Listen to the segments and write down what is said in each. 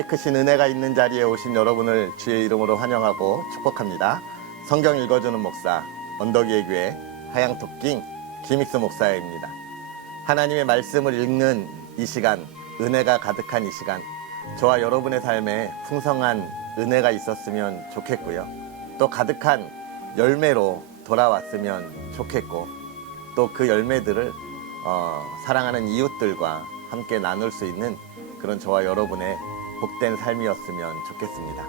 하나님의 크신 은혜가 있는 자리에 오신 여러분을 주의 이름으로 환영하고 축복합니다. 성경 읽어주는 목사 언덕위의 교회 하양토킹 김익수 목사입니다. 하나님의 말씀을 읽는 이 시간, 은혜가 가득한 이 시간, 저와 여러분의 삶에 풍성한 은혜가 있었으면 좋겠고요. 또 가득한 열매로 돌아왔으면 좋겠고, 또 그 열매들을 사랑하는 이웃들과 함께 나눌 수 있는 그런 저와 여러분의 복된 삶이었으면 좋겠습니다.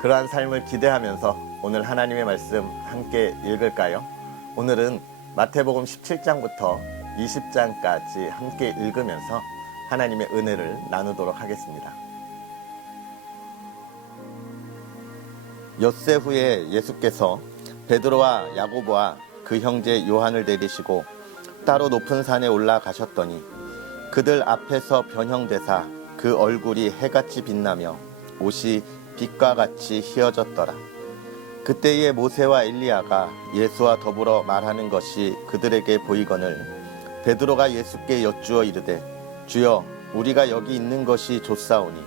그러한 삶을 기대하면서 오늘 하나님의 말씀 함께 읽을까요? 오늘은 마태복음 17장부터 20장까지 함께 읽으면서 하나님의 은혜를 나누도록 하겠습니다. 엿새 후에 예수께서 베드로와 야고보와 그 형제 요한을 데리시고 따로 높은 산에 올라가셨더니 그들 앞에서 변형되사 그 얼굴이 해같이 빛나며 옷이 빛과 같이 휘어졌더라. 그때에 모세와 엘리야가 예수와 더불어 말하는 것이 그들에게 보이거늘 베드로가 예수께 여쭈어 이르되 주여 우리가 여기 있는 것이 좋사오니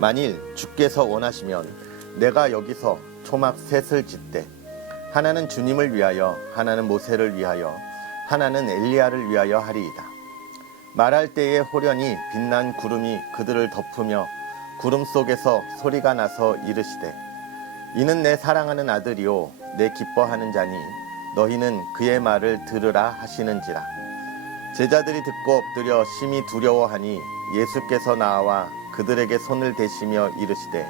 만일 주께서 원하시면 내가 여기서 초막 셋을 짓되 하나는 주님을 위하여 하나는 모세를 위하여 하나는 엘리야를 위하여 하리이다. 말할 때에 호련히 빛난 구름이 그들을 덮으며 구름 속에서 소리가 나서 이르시되 이는 내 사랑하는 아들이요 내 기뻐하는 자니 너희는 그의 말을 들으라 하시는지라. 제자들이 듣고 엎드려 심히 두려워하니 예수께서 나와 그들에게 손을 대시며 이르시되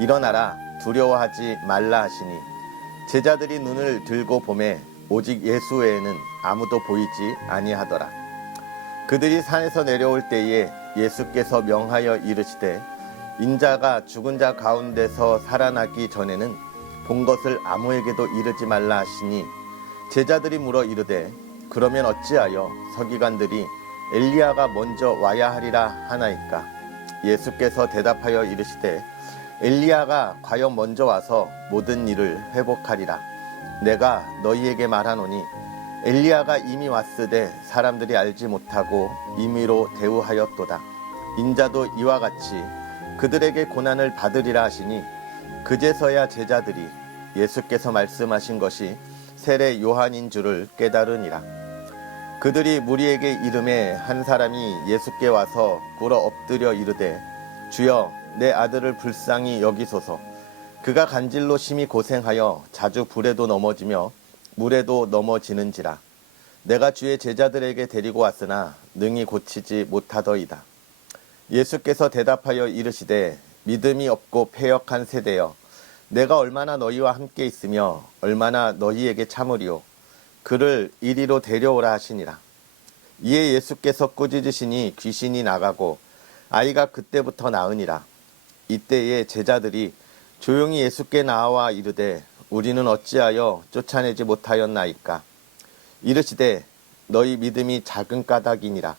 일어나라 두려워하지 말라 하시니 제자들이 눈을 들고 보매 오직 예수 외에는 아무도 보이지 아니하더라. 그들이 산에서 내려올 때에 예수께서 명하여 이르시되 인자가 죽은 자 가운데서 살아나기 전에는 본 것을 아무에게도 이르지 말라 하시니 제자들이 물어 이르되 그러면 어찌하여 서기관들이 엘리야가 먼저 와야 하리라 하나이까? 예수께서 대답하여 이르시되 엘리야가 과연 먼저 와서 모든 일을 회복하리라. 내가 너희에게 말하노니 엘리야가 이미 왔으되 사람들이 알지 못하고 임의로 대우하였도다. 인자도 이와 같이 그들에게 고난을 받으리라 하시니 그제서야 제자들이 예수께서 말씀하신 것이 세례 요한인 줄을 깨달으니라. 그들이 무리에게 이르매 한 사람이 예수께 와서 꿇어 엎드려 이르되 주여 내 아들을 불쌍히 여기소서. 그가 간질로 심히 고생하여 자주 불에도 넘어지며 물에도 넘어지는지라. 내가 주의 제자들에게 데리고 왔으나 능히 고치지 못하더이다. 예수께서 대답하여 이르시되 믿음이 없고 패역한 세대여 내가 얼마나 너희와 함께 있으며 얼마나 너희에게 참으리요. 그를 이리로 데려오라 하시니라. 이에 예수께서 꾸짖으시니 귀신이 나가고 아이가 그때부터 나으니라. 이때에 제자들이 조용히 예수께 나와 이르되 우리는 어찌하여 쫓아내지 못하였나이까? 이르시되 너희 믿음이 작은 까닭이니라.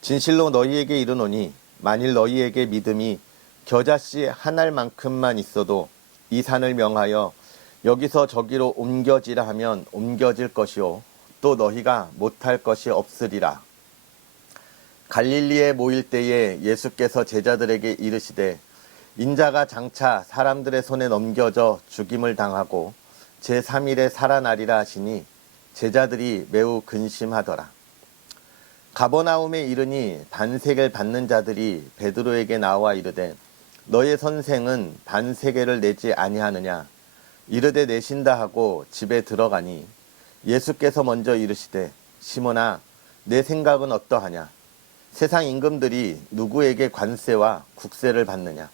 진실로 너희에게 이르노니 만일 너희에게 믿음이 겨자씨 한 알만큼만 있어도 이 산을 명하여 여기서 저기로 옮겨지라 하면 옮겨질 것이요 또 너희가 못할 것이 없으리라. 갈릴리에 모일 때에 예수께서 제자들에게 이르시되 인자가 장차 사람들의 손에 넘겨져 죽임을 당하고 제3일에 살아나리라 하시니 제자들이 매우 근심하더라. 가버나움에 이르니 반세계를 받는 자들이 베드로에게 나와 이르되 너의 선생은 반세계를 내지 아니하느냐? 이르되 내신다 하고 집에 들어가니 예수께서 먼저 이르시되 시몬아 내 생각은 어떠하냐? 세상 임금들이 누구에게 관세와 국세를 받느냐?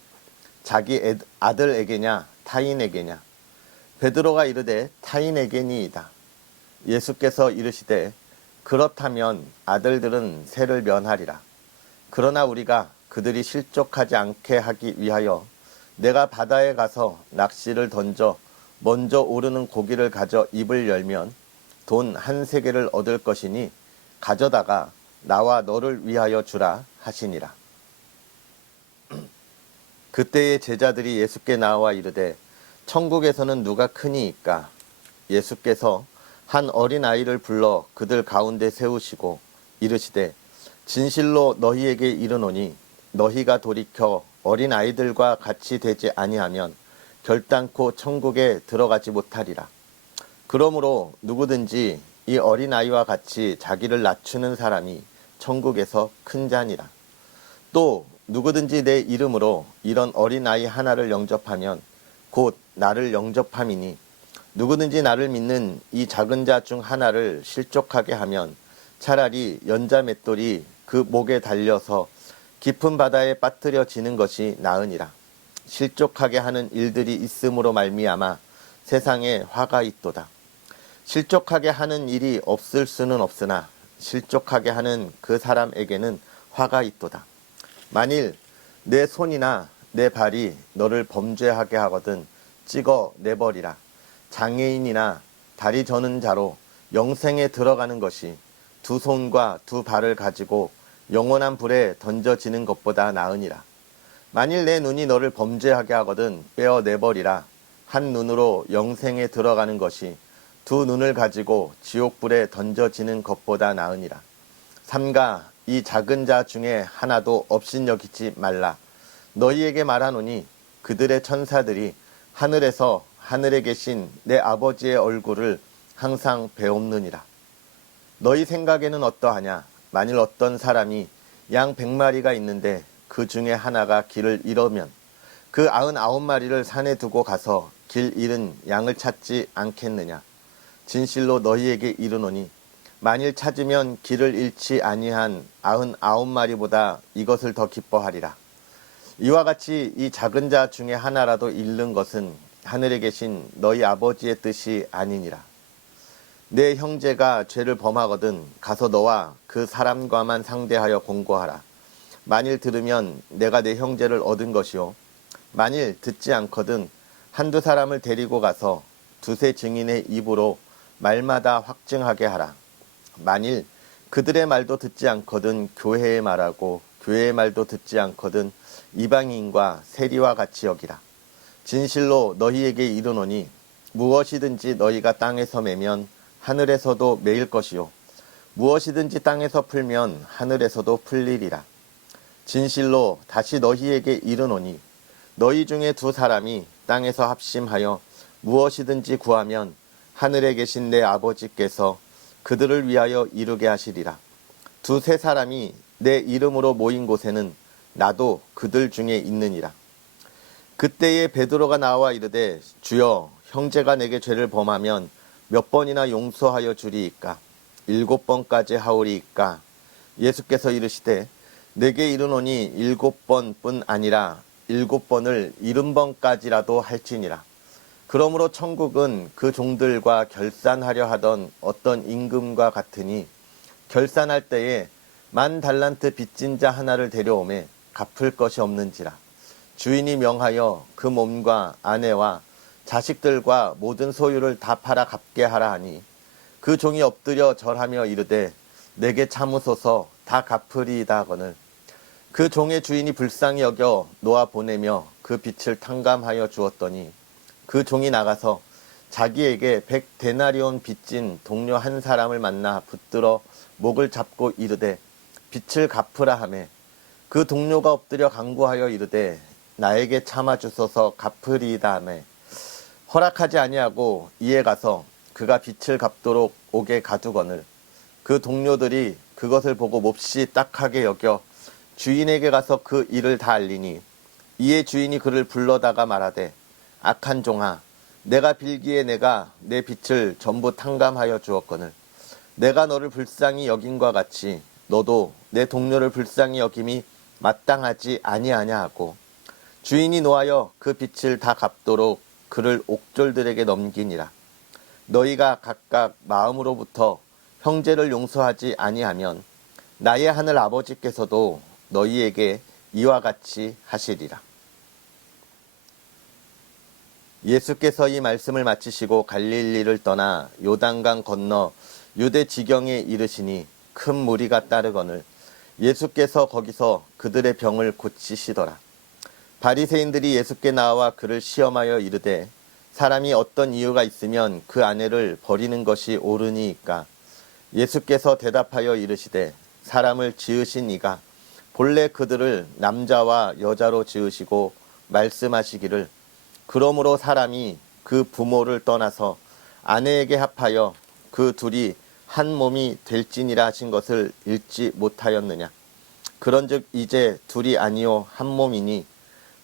자기 아들에게냐 타인에게냐? 베드로가 이르되 타인에게니이다. 예수께서 이르시되 그렇다면 아들들은 세를 면하리라. 그러나 우리가 그들이 실족하지 않게 하기 위하여 내가 바다에 가서 낚시를 던져 먼저 오르는 고기를 가져 입을 열면 돈 한 세겔을 얻을 것이니 가져다가 나와 너를 위하여 주라 하시니라. 그때의 제자들이 예수께 나와 이르되 천국에서는 누가 크니이까? 예수께서 한 어린아이를 불러 그들 가운데 세우시고 이르시되 진실로 너희에게 이르노니 너희가 돌이켜 어린 아이들과 같이 되지 아니하면 결단코 천국에 들어가지 못하리라. 그러므로 누구든지 이 어린 아이와 같이 자기를 낮추는 사람이 천국에서 큰 자니라. 또 누구든지 내 이름으로 이런 어린 아이 하나를 영접하면 곧 나를 영접함이니 누구든지 나를 믿는 이 작은 자 중 하나를 실족하게 하면 차라리 연자 맷돌이 그 목에 달려서 깊은 바다에 빠뜨려지는 것이 나으니라. 실족하게 하는 일들이 있음으로 말미암아 세상에 화가 있도다. 실족하게 하는 일이 없을 수는 없으나 실족하게 하는 그 사람에게는 화가 있도다. 만일 내 손이나 내 발이 너를 범죄하게 하거든 찍어 내버리라. 장애인이나 다리 저는 자로 영생에 들어가는 것이 두 손과 두 발을 가지고 영원한 불에 던져지는 것보다 나으니라. 만일 내 눈이 너를 범죄하게 하거든 빼어 내버리라. 한 눈으로 영생에 들어가는 것이 두 눈을 가지고 지옥불에 던져지는 것보다 나으니라. 삼가 이 작은 자 중에 하나도 업신여기지 말라. 너희에게 말하노니 그들의 천사들이 하늘에서 하늘에 계신 내 아버지의 얼굴을 항상 배옵느니라. 너희 생각에는 어떠하냐? 만일 어떤 사람이 양 100마리가 있는데 그 중에 하나가 길을 잃으면 그 99마리를 산에 두고 가서 길 잃은 양을 찾지 않겠느냐? 진실로 너희에게 이르노니 만일 찾으면 길을 잃지 아니한 99마리보다 이것을 더 기뻐하리라. 이와 같이 이 작은 자 중에 하나라도 잃는 것은 하늘에 계신 너희 아버지의 뜻이 아니니라. 내 형제가 죄를 범하거든 가서 너와 그 사람과만 상대하여 공고하라. 만일 들으면 내가 내 형제를 얻은 것이요. 만일 듣지 않거든 한두 사람을 데리고 가서 두세 증인의 입으로 말마다 확증하게 하라. 만일 그들의 말도 듣지 않거든 교회의 말하고 교회의 말도 듣지 않거든 이방인과 세리와 같이 여기라. 진실로 너희에게 이르노니 무엇이든지 너희가 땅에서 매면 하늘에서도 매일 것이요 무엇이든지 땅에서 풀면 하늘에서도 풀리리라. 진실로 다시 너희에게 이르노니 너희 중에 두 사람이 땅에서 합심하여 무엇이든지 구하면 하늘에 계신 내 아버지께서 그들을 위하여 이루게 하시리라. 두세 사람이 내 이름으로 모인 곳에는 나도 그들 중에 있느니라. 그때에 베드로가 나와 이르되 주여 형제가 내게 죄를 범하면 몇 번이나 용서하여 주리이까? 7번까지 하오리이까? 예수께서 이르시되 내게 이르노니 7번뿐 아니라 7번을 70번까지라도 할지니라. 그러므로 천국은 그 종들과 결산하려 하던 어떤 임금과 같으니 결산할 때에 10달란트 빚진 자 하나를 데려오매 갚을 것이 없는지라. 주인이 명하여 그 몸과 아내와 자식들과 모든 소유를 다 팔아 갚게 하라 하니 그 종이 엎드려 절하며 이르되 내게 참으소서 다 갚으리이다 하거늘 그 종의 주인이 불쌍히 여겨 놓아 보내며 그 빚을 탕감하여 주었더니 그 종이 나가서 자기에게 100데나리온 빚진 동료 한 사람을 만나 붙들어 목을 잡고 이르되 빚을 갚으라 하매 그 동료가 엎드려 간구하여 이르되 나에게 참아주소서 갚으리이다 하매 허락하지 아니하고 이에 가서 그가 빚을 갚도록 옥에 가두거늘 그 동료들이 그것을 보고 몹시 딱하게 여겨 주인에게 가서 그 일을 다 알리니 이에 주인이 그를 불러다가 말하되 악한 종아 내가 빌기에 내가 내 빚을 전부 탕감하여 주었거늘 내가 너를 불쌍히 여김과 같이 너도 내 동료를 불쌍히 여김이 마땅하지 아니하냐 하고 주인이 노하여 그 빚을 다 갚도록 그를 옥졸들에게 넘기니라. 너희가 각각 마음으로부터 형제를 용서하지 아니하면 나의 하늘 아버지께서도 너희에게 이와 같이 하시리라. 예수께서 이 말씀을 마치시고 갈릴리를 떠나 요단강 건너 유대 지경에 이르시니 큰 무리가 따르거늘 예수께서 거기서 그들의 병을 고치시더라. 바리새인들이 예수께 나와 그를 시험하여 이르되 사람이 어떤 이유가 있으면 그 아내를 버리는 것이 옳으니이까? 예수께서 대답하여 이르시되 사람을 지으신 이가 본래 그들을 남자와 여자로 지으시고 말씀하시기를 그러므로 사람이 그 부모를 떠나서 아내에게 합하여 그 둘이 한 몸이 될지니라 하신 것을 읽지 못하였느냐. 그런즉 이제 둘이 아니요 한 몸이니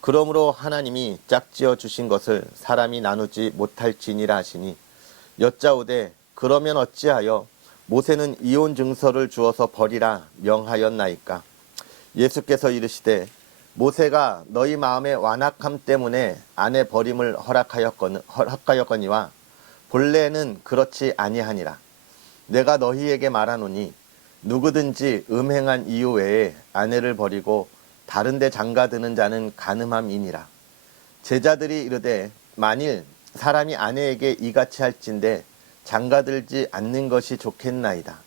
그러므로 하나님이 짝지어 주신 것을 사람이 나누지 못할지니라 하시니 여짜오되 그러면 어찌하여 모세는 이혼 증서를 주어서 버리라 명하였나이까. 예수께서 이르시되 모세가 너희 마음의 완악함 때문에 아내 버림을 허락하였거니와 본래는 그렇지 아니하니라. 내가 너희에게 말하노니 누구든지 음행한 이유 외에 아내를 버리고 다른 데 장가드는 자는 간음함이니라. 제자들이 이르되 만일 사람이 아내에게 이같이 할진대 장가들지 않는 것이 좋겠나이다.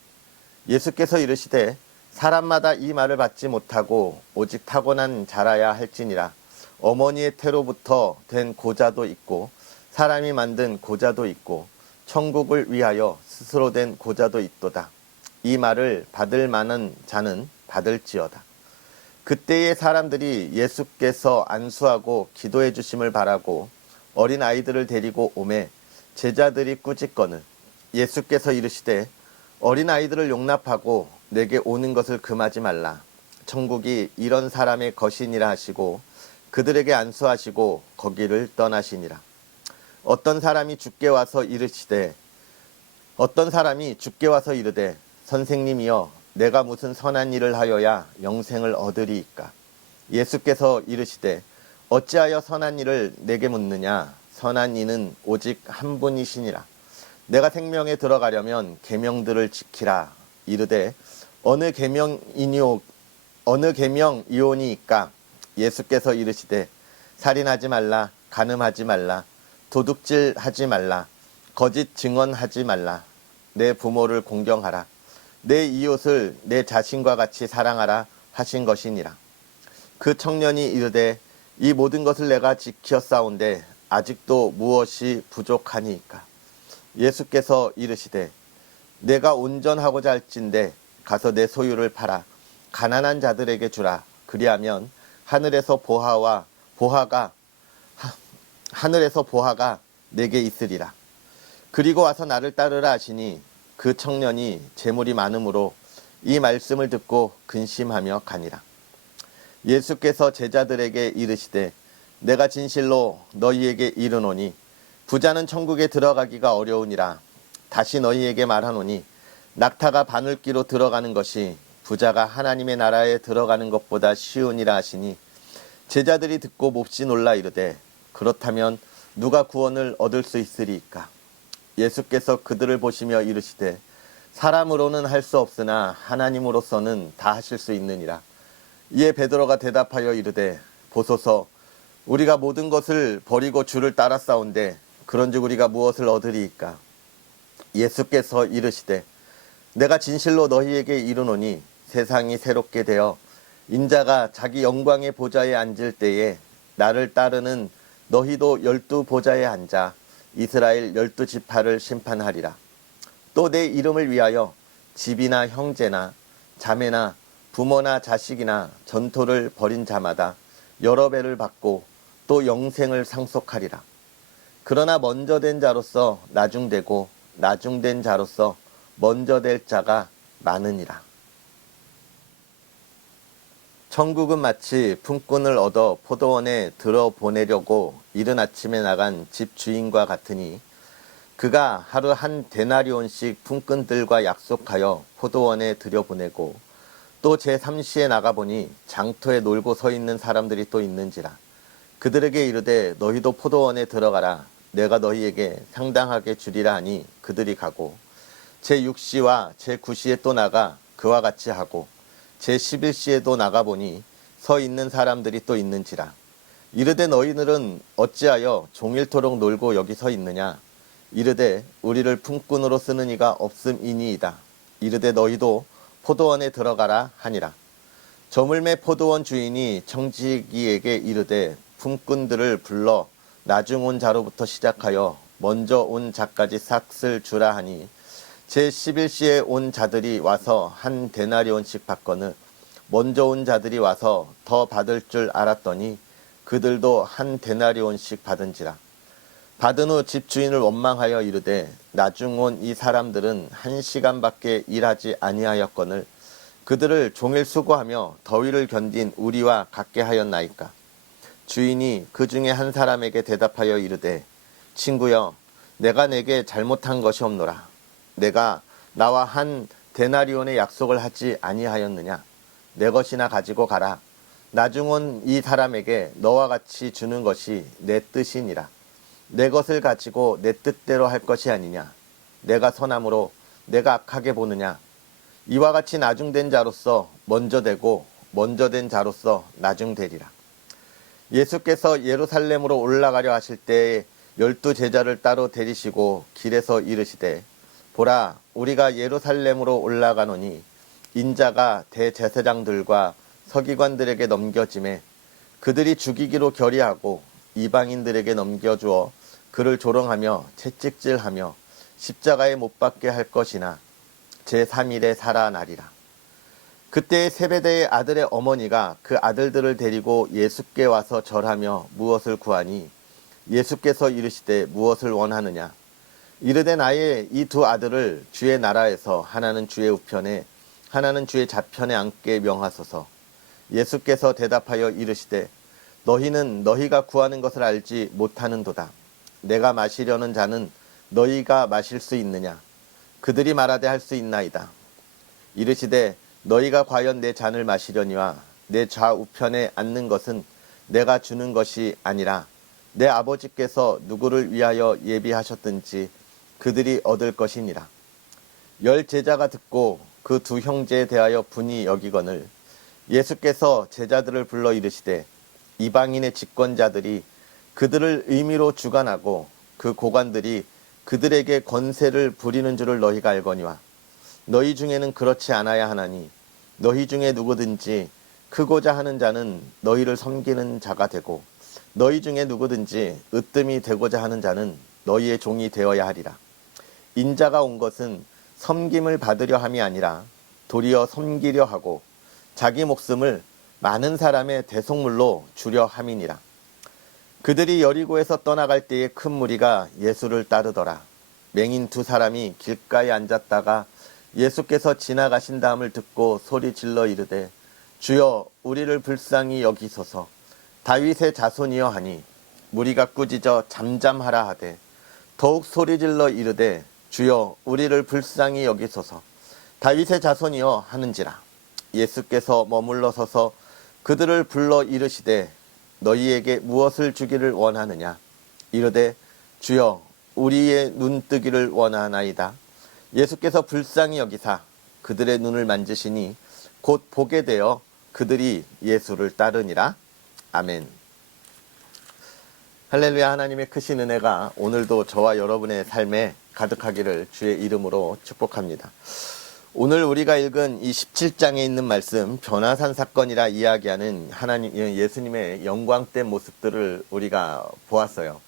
예수께서 이르시되 사람마다 이 말을 받지 못하고 오직 타고난 자라야 할지니라. 어머니의 태로부터 된 고자도 있고 사람이 만든 고자도 있고 천국을 위하여 스스로 된 고자도 있도다. 이 말을 받을 만한 자는 받을지어다. 그때의 사람들이 예수께서 안수하고 기도해 주심을 바라고 어린 아이들을 데리고 오매 제자들이 꾸짖거늘 예수께서 이르시되 어린 아이들을 용납하고 내게 오는 것을 금하지 말라. 천국이 이런 사람의 것이니라 하시고 그들에게 안수하시고 거기를 떠나시니라. 어떤 사람이 주께 와서 이르되 선생님이여 내가 무슨 선한 일을 하여야 영생을 얻으리이까. 예수께서 이르시되 어찌하여 선한 일을 내게 묻느냐. 선한 이는 오직 한 분이시니라. 내가 생명에 들어가려면 계명들을 지키라. 이르되 어느 계명이오니이까. 예수께서 이르시되 살인하지 말라, 간음하지 말라, 도둑질하지 말라, 거짓 증언하지 말라, 내 부모를 공경하라, 내 이웃을 내 자신과 같이 사랑하라 하신 것이니라. 그 청년이 이르되 이 모든 것을 내가 지켰사온데 아직도 무엇이 부족하니이까. 예수께서 이르시되 내가 온전하고자 할진대 가서 내 소유를 팔아 가난한 자들에게 주라. 그리하면 하늘에서 보화가 내게 있으리라. 그리고 와서 나를 따르라 하시니 그 청년이 재물이 많으므로 이 말씀을 듣고 근심하며 가니라. 예수께서 제자들에게 이르시되 내가 진실로 너희에게 이르노니 부자는 천국에 들어가기가 어려우니라. 다시 너희에게 말하노니 낙타가 바늘기로 들어가는 것이 부자가 하나님의 나라에 들어가는 것보다 쉬우니라 하시니 제자들이 듣고 몹시 놀라 이르되 그렇다면 누가 구원을 얻을 수 있으리이까. 예수께서 그들을 보시며 이르시되 사람으로는 할 수 없으나 하나님으로서는 다 하실 수 있느니라. 이에 베드로가 대답하여 이르되 보소서 우리가 모든 것을 버리고 주를 따랐사온데 그런즉 우리가 무엇을 얻으리이까. 예수께서 이르시되 내가 진실로 너희에게 이르노니 세상이 새롭게 되어 인자가 자기 영광의 보좌에 앉을 때에 나를 따르는 너희도 12 보좌에 앉아 이스라엘 12지파를 심판하리라. 또 내 이름을 위하여 집이나 형제나 자매나 부모나 자식이나 전토를 벌인 자마다 여러 배를 받고 또 영생을 상속하리라. 그러나 먼저 된 자로서 나중되고 나중된 자로서 먼저 될 자가 많으니라. 천국은 마치 품꾼을 얻어 포도원에 들어보내려고 이른 아침에 나간 집 주인과 같으니 그가 하루 한 데나리온씩 품꾼들과 약속하여 포도원에 들여보내고 또 제3시에 나가보니 장터에 놀고 서 있는 사람들이 또 있는지라. 그들에게 이르되 너희도 포도원에 들어가라. 내가 너희에게 상당하게 주리라 하니 그들이 가고 제6시와 제9시에 또 나가 그와 같이 하고 제11시에도 나가보니 서 있는 사람들이 또 있는지라. 이르되 너희들은 어찌하여 종일토록 놀고 여기 서 있느냐. 이르되 우리를 품꾼으로 쓰는 이가 없음이니이다. 이르되 너희도 포도원에 들어가라 하니라. 저물매 포도원 주인이 청지기에게 이르되 품꾼들을 불러 나중 온 자로부터 시작하여 먼저 온 자까지 삭슬 주라 하니 제11시에 온 자들이 와서 한 데나리온씩 받거늘 먼저 온 자들이 와서 더 받을 줄 알았더니 그들도 한 데나리온씩 받은지라. 받은 후 집주인을 원망하여 이르되 나중 온 이 사람들은 1시간밖에 일하지 아니하였거늘 그들을 종일 수고하며 더위를 견딘 우리와 같게 하였나이까. 주인이 그 중에 한 사람에게 대답하여 이르되 친구여 내가 내게 잘못한 것이 없노라. 내가 나와 한 데나리온의 약속을 하지 아니하였느냐. 내 것이나 가지고 가라. 나중 온 이 사람에게 너와 같이 주는 것이 내 뜻이니라. 내 것을 가지고 내 뜻대로 할 것이 아니냐. 내가 선함으로 내가 악하게 보느냐. 이와 같이 나중된 자로서 먼저 되고 먼저 된 자로서 나중되리라. 예수께서 예루살렘으로 올라가려 하실 때에 12 제자를 따로 데리시고 길에서 이르시되 보라 우리가 예루살렘으로 올라가노니 인자가 대제사장들과 서기관들에게 넘겨짐에 그들이 죽이기로 결의하고 이방인들에게 넘겨주어 그를 조롱하며 채찍질하며 십자가에 못 박게 할 것이나 제3일에 살아나리라. 그때 세베대의 아들의 어머니가 그 아들들을 데리고 예수께 와서 절하며 무엇을 구하니 예수께서 이르시되 무엇을 원하느냐. 이르되 나의 이 두 아들을 주의 나라에서 하나는 주의 우편에 하나는 주의 좌편에 앉게 명하소서. 예수께서 대답하여 이르시되 너희는 너희가 구하는 것을 알지 못하는도다. 내가 마시려는 잔은 너희가 마실 수 있느냐. 그들이 말하되 할 수 있나이다. 이르시되 너희가 과연 내 잔을 마시려니와 내 좌우편에 앉는 것은 내가 주는 것이 아니라 내 아버지께서 누구를 위하여 예비하셨든지 그들이 얻을 것이니라. 10 제자가 듣고 그 두 형제에 대하여 분이 여기거늘 예수께서 제자들을 불러 이르시되 이방인의 집권자들이 그들을 의미로 주관하고 그 고관들이 그들에게 권세를 부리는 줄을 너희가 알거니와 너희 중에는 그렇지 않아야 하나니 너희 중에 누구든지 크고자 하는 자는 너희를 섬기는 자가 되고 너희 중에 누구든지 으뜸이 되고자 하는 자는 너희의 종이 되어야 하리라. 인자가 온 것은 섬김을 받으려 함이 아니라 도리어 섬기려 하고 자기 목숨을 많은 사람의 대속물로 주려 함이니라. 그들이 여리고에서 떠나갈 때에 큰 무리가 예수를 따르더라. 맹인 2 사람이 길가에 앉았다가 예수께서 지나가신 다음을 듣고 소리 질러 이르되 주여 우리를 불쌍히 여기소서. 다윗의 자손이여 하니 무리가 꾸짖어 잠잠하라 하되 더욱 소리 질러 이르되 주여 우리를 불쌍히 여기소서. 다윗의 자손이여 하는지라. 예수께서 머물러 서서 그들을 불러 이르시되 너희에게 무엇을 주기를 원하느냐. 이르되 주여 우리의 눈뜨기를 원하나이다. 예수께서 불쌍히 여기사 그들의 눈을 만지시니 곧 보게 되어 그들이 예수를 따르니라. 아멘. 할렐루야. 하나님의 크신 은혜가 오늘도 저와 여러분의 삶에 가득하기를 주의 이름으로 축복합니다. 오늘 우리가 읽은 이 17장에 있는 말씀 변화산 사건이라 이야기하는 예수님의 영광된 모습들을 우리가 보았어요.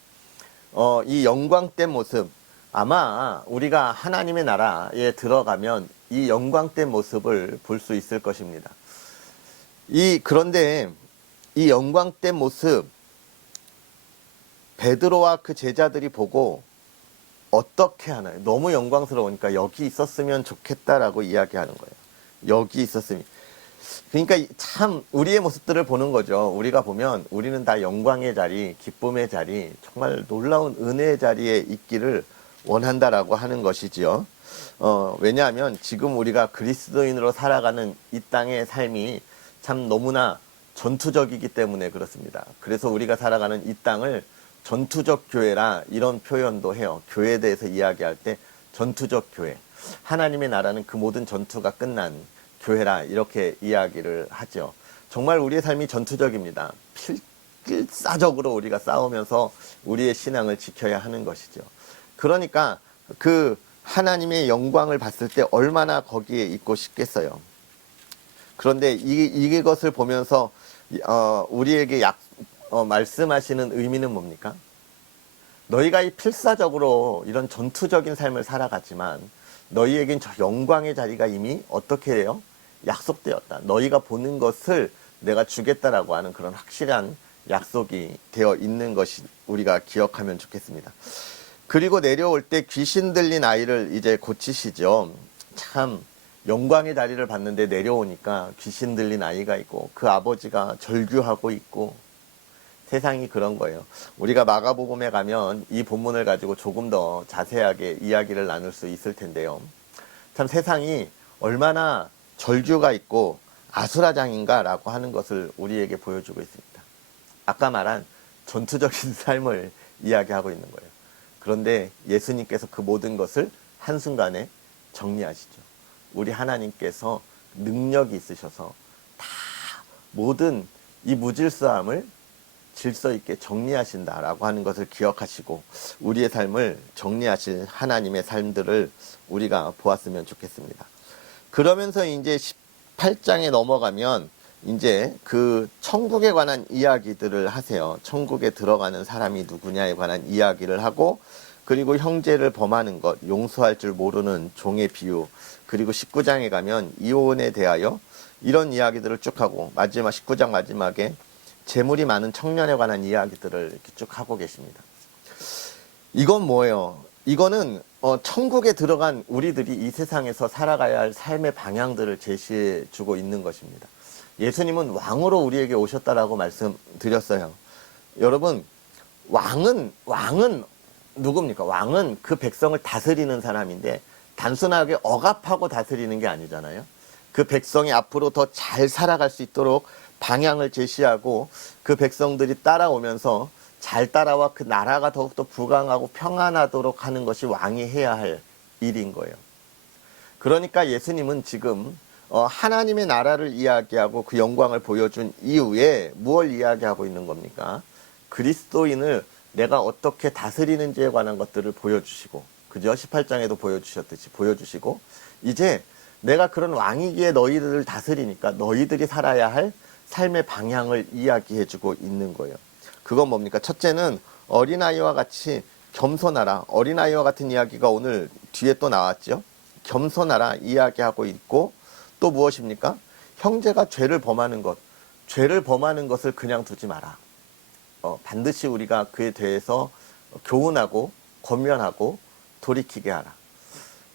이 영광된 모습 아마 우리가 하나님의 나라에 들어가면 이 영광된 모습을 볼 수 있을 것입니다. 그런데 이 영광된 모습 베드로와 그 제자들이 보고 어떻게 하나요? 너무 영광스러우니까 여기 있었으면 좋겠다라고 이야기하는 거예요. 여기 있었으면. 그러니까 참 우리의 모습들을 보는 거죠. 우리가 보면 우리는 다 영광의 자리, 기쁨의 자리, 정말 놀라운 은혜의 자리에 있기를 원한다라고 하는 것이지요. 왜냐하면 지금 우리가 그리스도인으로 살아가는 이 땅의 삶이 참 너무나 전투적이기 때문에 그렇습니다. 그래서 우리가 살아가는 이 땅을 전투적 교회라 이런 표현도 해요. 교회에 대해서 이야기할 때 전투적 교회. 하나님의 나라는 그 모든 전투가 끝난 교회라 이렇게 이야기를 하죠. 정말 우리의 삶이 전투적입니다. 필사적으로 우리가 싸우면서 우리의 신앙을 지켜야 하는 것이죠. 그러니까 그 하나님의 영광을 봤을 때 얼마나 거기에 있고 싶겠어요. 그런데 이것을 보면서 우리에게 말씀하시는 의미는 뭡니까? 너희가 이 필사적으로 이런 전투적인 삶을 살아갔지만 너희에겐 저 영광의 자리가 이미 어떻게 해요? 약속되었다. 너희가 보는 것을 내가 주겠다라고 하는 그런 확실한 약속이 되어 있는 것이 우리가 기억하면 좋겠습니다. 그리고 내려올 때 귀신 들린 아이를 이제 고치시죠. 참 영광의 다리를 봤는데 내려오니까 귀신 들린 아이가 있고 그 아버지가 절규하고 있고, 세상이 그런 거예요. 우리가 마가복음에 가면 이 본문을 가지고 조금 더 자세하게 이야기를 나눌 수 있을 텐데요. 참 세상이 얼마나 절규가 있고 아수라장인가라고 하는 것을 우리에게 보여주고 있습니다. 아까 말한 전투적인 삶을 이야기하고 있는 거예요. 그런데 예수님께서 그 모든 것을 한순간에 정리하시죠. 우리 하나님께서 능력이 있으셔서 다 모든 이 무질서함을 질서 있게 정리하신다라고 하는 것을 기억하시고 우리의 삶을 정리하실 하나님의 삶들을 우리가 보았으면 좋겠습니다. 그러면서 이제 18장에 넘어가면 이제 그 천국에 관한 이야기들을 하세요. 천국에 들어가는 사람이 누구냐에 관한 이야기를 하고, 그리고 형제를 범하는 것, 용서할 줄 모르는 종의 비유, 그리고 19장에 가면 이혼에 대하여 이런 이야기들을 쭉 하고, 마지막 19장 마지막에 재물이 많은 청년에 관한 이야기들을 이렇게 쭉 하고 계십니다. 이건 뭐예요? 이거는 천국에 들어간 우리들이 이 세상에서 살아가야 할 삶의 방향들을 제시해 주고 있는 것입니다. 예수님은 왕으로 우리에게 오셨다라고 말씀드렸어요. 여러분, 왕은 누굽니까? 왕은 그 백성을 다스리는 사람인데 단순하게 억압하고 다스리는 게 아니잖아요. 그 백성이 앞으로 더 잘 살아갈 수 있도록 방향을 제시하고 그 백성들이 따라오면서 잘 따라와 그 나라가 더욱더 부강하고 평안하도록 하는 것이 왕이 해야 할 일인 거예요. 그러니까 예수님은 지금 하나님의 나라를 이야기하고 그 영광을 보여준 이후에 무엇을 이야기하고 있는 겁니까? 그리스도인을 내가 어떻게 다스리는지에 관한 것들을 보여주시고, 그죠? 18장에도 보여주셨듯이 보여주시고, 이제 내가 그런 왕이기에 너희들을 다스리니까 너희들이 살아야 할 삶의 방향을 이야기해주고 있는 거예요. 그건 뭡니까? 첫째는 어린아이와 같이 겸손하라. 어린아이와 같은 이야기가 오늘 뒤에 또 나왔죠. 겸손하라 이야기하고 있고, 또 무엇입니까? 형제가 죄를 범하는 것, 죄를 범하는 것을 그냥 두지 마라. 반드시 우리가 그에 대해서 교훈하고 권면하고 돌이키게 하라.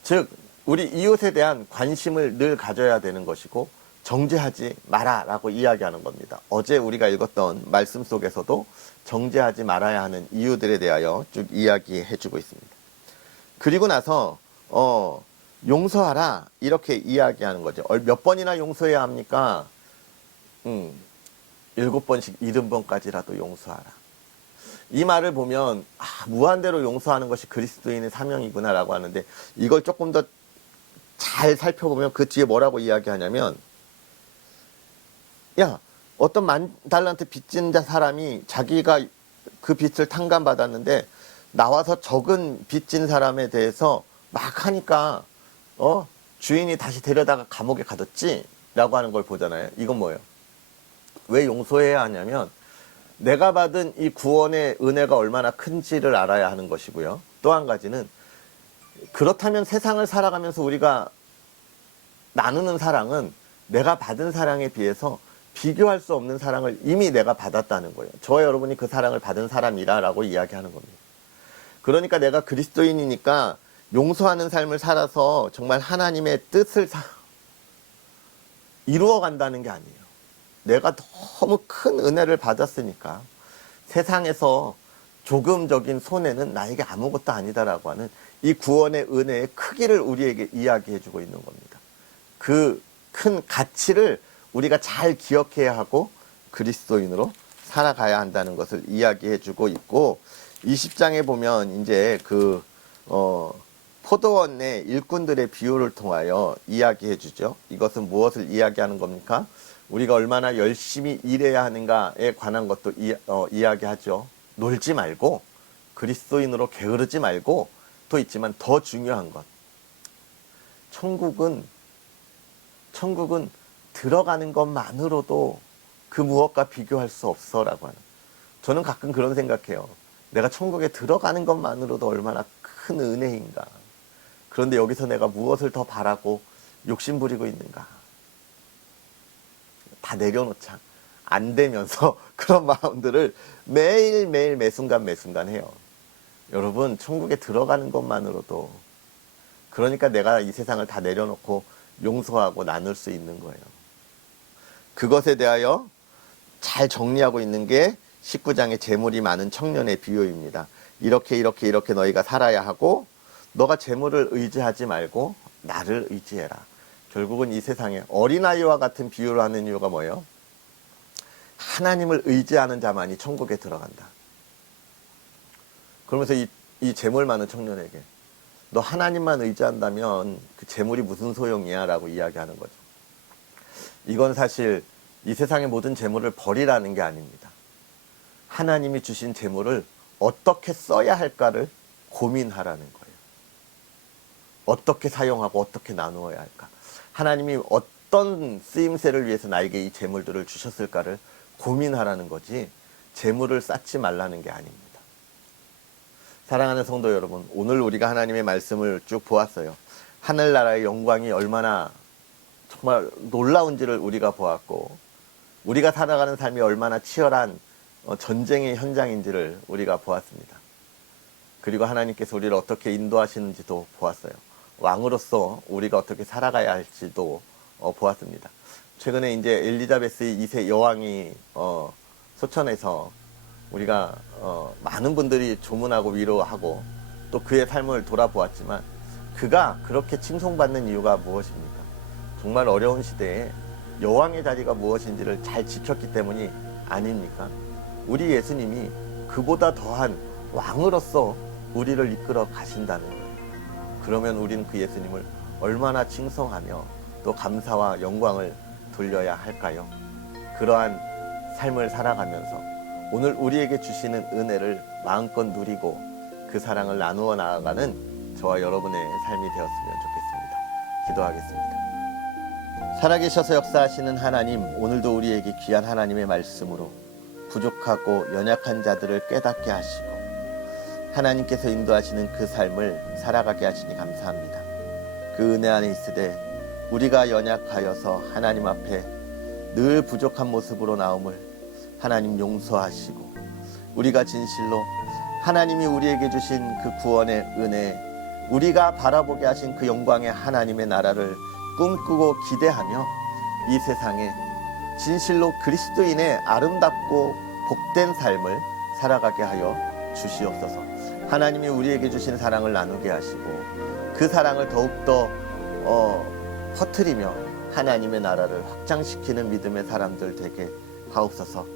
즉 우리 이웃에 대한 관심을 늘 가져야 되는 것이고 정죄하지 마라라고 이야기하는 겁니다. 어제 우리가 읽었던 말씀 속에서도 정죄하지 말아야 하는 이유들에 대하여 쭉 이야기해주고 있습니다. 그리고 나서 용서하라 이렇게 이야기하는 거죠. 몇 번이나 용서해야 합니까? 7번씩 70번까지라도 용서하라. 이 말을 보면 무한대로 용서하는 것이 그리스도인의 사명이구나 라고 하는데, 이걸 조금 더 잘 살펴보면 그 뒤에 뭐라고 이야기하냐면, 야, 어떤 10,000달란트 빚진 사람이 자기가 그 빚을 탕감받았는데 나와서 적은 빚진 사람에 대해서 막 하니까 주인이 다시 데려다가 감옥에 가뒀지? 라고 하는 걸 보잖아요. 이건 뭐예요? 왜 용서해야 하냐면 내가 받은 이 구원의 은혜가 얼마나 큰지를 알아야 하는 것이고요. 또 한 가지는, 그렇다면 세상을 살아가면서 우리가 나누는 사랑은 내가 받은 사랑에 비해서 비교할 수 없는 사랑을 이미 내가 받았다는 거예요. 저와 여러분이 그 사랑을 받은 사람이라고 이야기하는 겁니다. 그러니까 내가 그리스도인이니까 용서하는 삶을 살아서 정말 하나님의 뜻을 이루어 간다는 게 아니에요. 내가 너무 큰 은혜를 받았으니까 세상에서 조금적인 손해는 나에게 아무것도 아니다라고 하는 이 구원의 은혜의 크기를 우리에게 이야기해주고 있는 겁니다. 그 큰 가치를 우리가 잘 기억해야 하고 그리스도인으로 살아가야 한다는 것을 이야기해주고 있고, 20장에 보면 이제 포도원 내 일꾼들의 비유를 통하여 이야기해주죠. 이것은 무엇을 이야기하는 겁니까? 우리가 얼마나 열심히 일해야 하는가에 관한 것도 이야기하죠. 놀지 말고 그리스도인으로 게으르지 말고, 또 있지만 더 중요한 것, 천국은 들어가는 것만으로도 그 무엇과 비교할 수 없어라고 하는. 저는 가끔 그런 생각해요. 내가 천국에 들어가는 것만으로도 얼마나 큰 은혜인가. 그런데 여기서 내가 무엇을 더 바라고 욕심 부리고 있는가. 다 내려놓자. 안 되면서 그런 마음들을 매일매일 매순간 해요. 여러분, 천국에 들어가는 것만으로도, 그러니까 내가 이 세상을 다 내려놓고 용서하고 나눌 수 있는 거예요. 그것에 대하여 잘 정리하고 있는 게 19장의 재물이 많은 청년의 비유입니다. 이렇게 너희가 살아야 하고, 너가 재물을 의지하지 말고 나를 의지해라. 결국은 이 세상에 어린아이와 같은 비유를 하는 이유가 뭐예요? 하나님을 의지하는 자만이 천국에 들어간다. 그러면서 이 재물 많은 청년에게 너 하나님만 의지한다면 그 재물이 무슨 소용이야? 라고 이야기하는 거죠. 이건 사실 이 세상의 모든 재물을 버리라는 게 아닙니다. 하나님이 주신 재물을 어떻게 써야 할까를 고민하라는 거예요. 어떻게 사용하고 어떻게 나누어야 할까? 하나님이 어떤 쓰임새를 위해서 나에게 이 재물들을 주셨을까를 고민하라는 거지, 재물을 쌓지 말라는 게 아닙니다. 사랑하는 성도 여러분, 오늘 우리가 하나님의 말씀을 쭉 보았어요. 하늘나라의 영광이 얼마나 정말 놀라운지를 우리가 보았고, 우리가 살아가는 삶이 얼마나 치열한 전쟁의 현장인지를 우리가 보았습니다. 그리고 하나님께서 우리를 어떻게 인도하시는지도 보았어요. 왕으로서 우리가 어떻게 살아가야 할지도 보았습니다. 최근에 이제 엘리자베스 2세 여왕이 소천에서 우리가 많은 분들이 조문하고 위로하고 또 그의 삶을 돌아보았지만, 그가 그렇게 칭송받는 이유가 무엇입니까? 정말 어려운 시대에 여왕의 자리가 무엇인지를 잘 지켰기 때문이 아닙니까? 우리 예수님이 그보다 더한 왕으로서 우리를 이끌어 가신다는 거예요. 그러면 우리는 그 예수님을 얼마나 칭송하며 또 감사와 영광을 돌려야 할까요? 그러한 삶을 살아가면서 오늘 우리에게 주시는 은혜를 마음껏 누리고 그 사랑을 나누어 나아가는 저와 여러분의 삶이 되었으면 좋겠습니다. 기도하겠습니다. 살아계셔서 역사하시는 하나님, 오늘도 우리에게 귀한 하나님의 말씀으로 부족하고 연약한 자들을 깨닫게 하시고 하나님께서 인도하시는 그 삶을 살아가게 하시니 감사합니다. 그 은혜 안에 있으되 우리가 연약하여서 하나님 앞에 늘 부족한 모습으로 나옴을 하나님 용서하시고, 우리가 진실로 하나님이 우리에게 주신 그 구원의 은혜, 우리가 바라보게 하신 그 영광의 하나님의 나라를 꿈꾸고 기대하며 이 세상에 진실로 그리스도인의 아름답고 복된 삶을 살아가게 하여 주시옵소서. 하나님이 우리에게 주신 사랑을 나누게 하시고 그 사랑을 더욱더 퍼뜨리며 하나님의 나라를 확장시키는 믿음의 사람들 되게 하옵소서.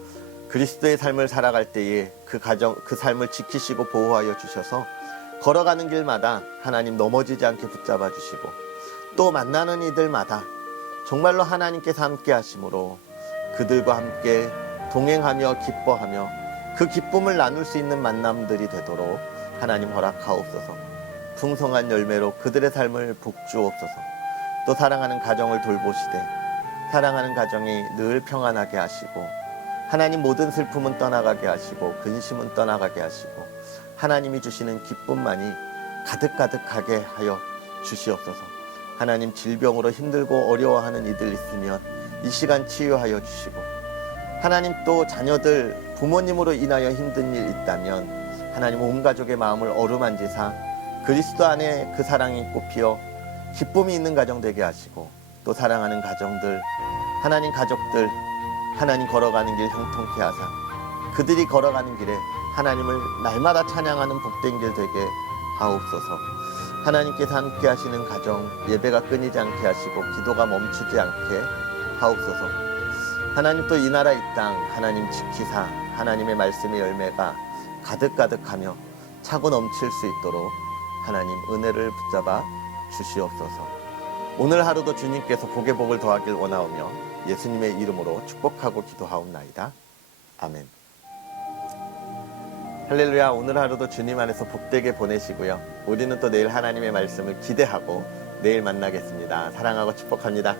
그리스도의 삶을 살아갈 때에 그 삶을 지키시고 보호하여 주셔서 걸어가는 길마다 하나님 넘어지지 않게 붙잡아 주시고, 또 만나는 이들마다 정말로 하나님께서 함께 하심으로 그들과 함께 동행하며 기뻐하며 그 기쁨을 나눌 수 있는 만남들이 되도록 하나님 허락하옵소서. 풍성한 열매로 그들의 삶을 복주옵소서. 또 사랑하는 가정을 돌보시되 사랑하는 가정이 늘 평안하게 하시고, 하나님 모든 슬픔은 떠나가게 하시고 근심은 떠나가게 하시고 하나님이 주시는 기쁨만이 가득가득하게 하여 주시옵소서. 하나님, 질병으로 힘들고 어려워하는 이들 있으면 이 시간 치유하여 주시고, 하나님 또 자녀들 부모님으로 인하여 힘든 일 있다면 하나님 온 가족의 마음을 어루만지사 그리스도 안에 그 사랑이 꽃피어 기쁨이 있는 가정 되게 하시고, 또 사랑하는 가정들, 하나님 가족들, 하나님 걸어가는 길 형통케 하사 그들이 걸어가는 길에 하나님을 날마다 찬양하는 복된 길 되게 하옵소서. 하나님께서 함께 하시는 가정, 예배가 끊이지 않게 하시고 기도가 멈추지 않게 하옵소서. 하나님, 또 이 나라 이 땅 하나님 지키사 하나님의 말씀의 열매가 가득가득하며 차고 넘칠 수 있도록 하나님 은혜를 붙잡아 주시옵소서. 오늘 하루도 주님께서 복의 복을 더하길 원하오며 예수님의 이름으로 축복하고 기도하옵나이다. 아멘. 할렐루야. 오늘 하루도 주님 안에서 복되게 보내시고요. 우리는 또 내일 하나님의 말씀을 기대하고 내일 만나겠습니다. 사랑하고 축복합니다.